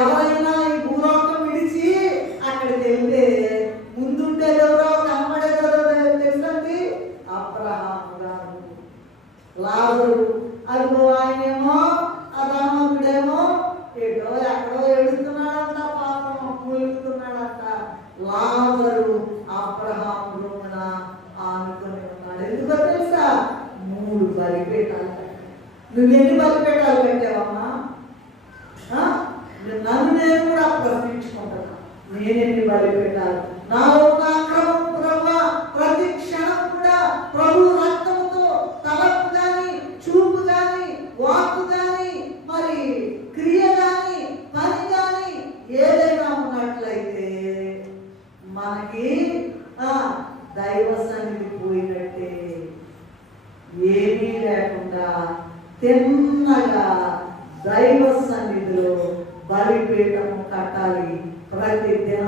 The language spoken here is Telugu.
ఎవరైనా ఈ భూలోకం విడిచి అక్కడికి వెళ్తే ముందుండేదెవరో కనబడేదెవరో తెలుసండి, అబ్రహాము గారు, లాజరు. అదిగో ఆయనేమో అబ్రహాముడేమో ఏటో ఎక్కడో ఎడుతున్నాడంట, పాపం కూలుతున్నాడంట. లాజరు అబ్రహాము రూమున ఆనుకొని ఉన్నాడు. ఎందుకో తెలుసా? 3 బలిపీఠాలు. నువ్వెన్ని బలిపీఠాలు పెట్టావమ్మా? నన్ను నేను కూడా ప్రశ్నించుకుంటున్నా, నేనెన్ని బలిపీఠాలు? నాలో నా అక్రమం ప్రభువా, ప్రతి క్షణం కూడా ప్రభు రక్తముతో తలపు కానీ, చూపు కానీ, వాక్కు కానీ, మరి క్రియ కానీ, పని కానీ ఏదైనా ఉన్నట్లయితే మనకి దైవ సన్నిధి పోయినట్టే. ఏమీ లేకుండా తిన్నగా దైవ సన్నిధిలో బలిపీఠము కట్టాలి. ప్రతి దిన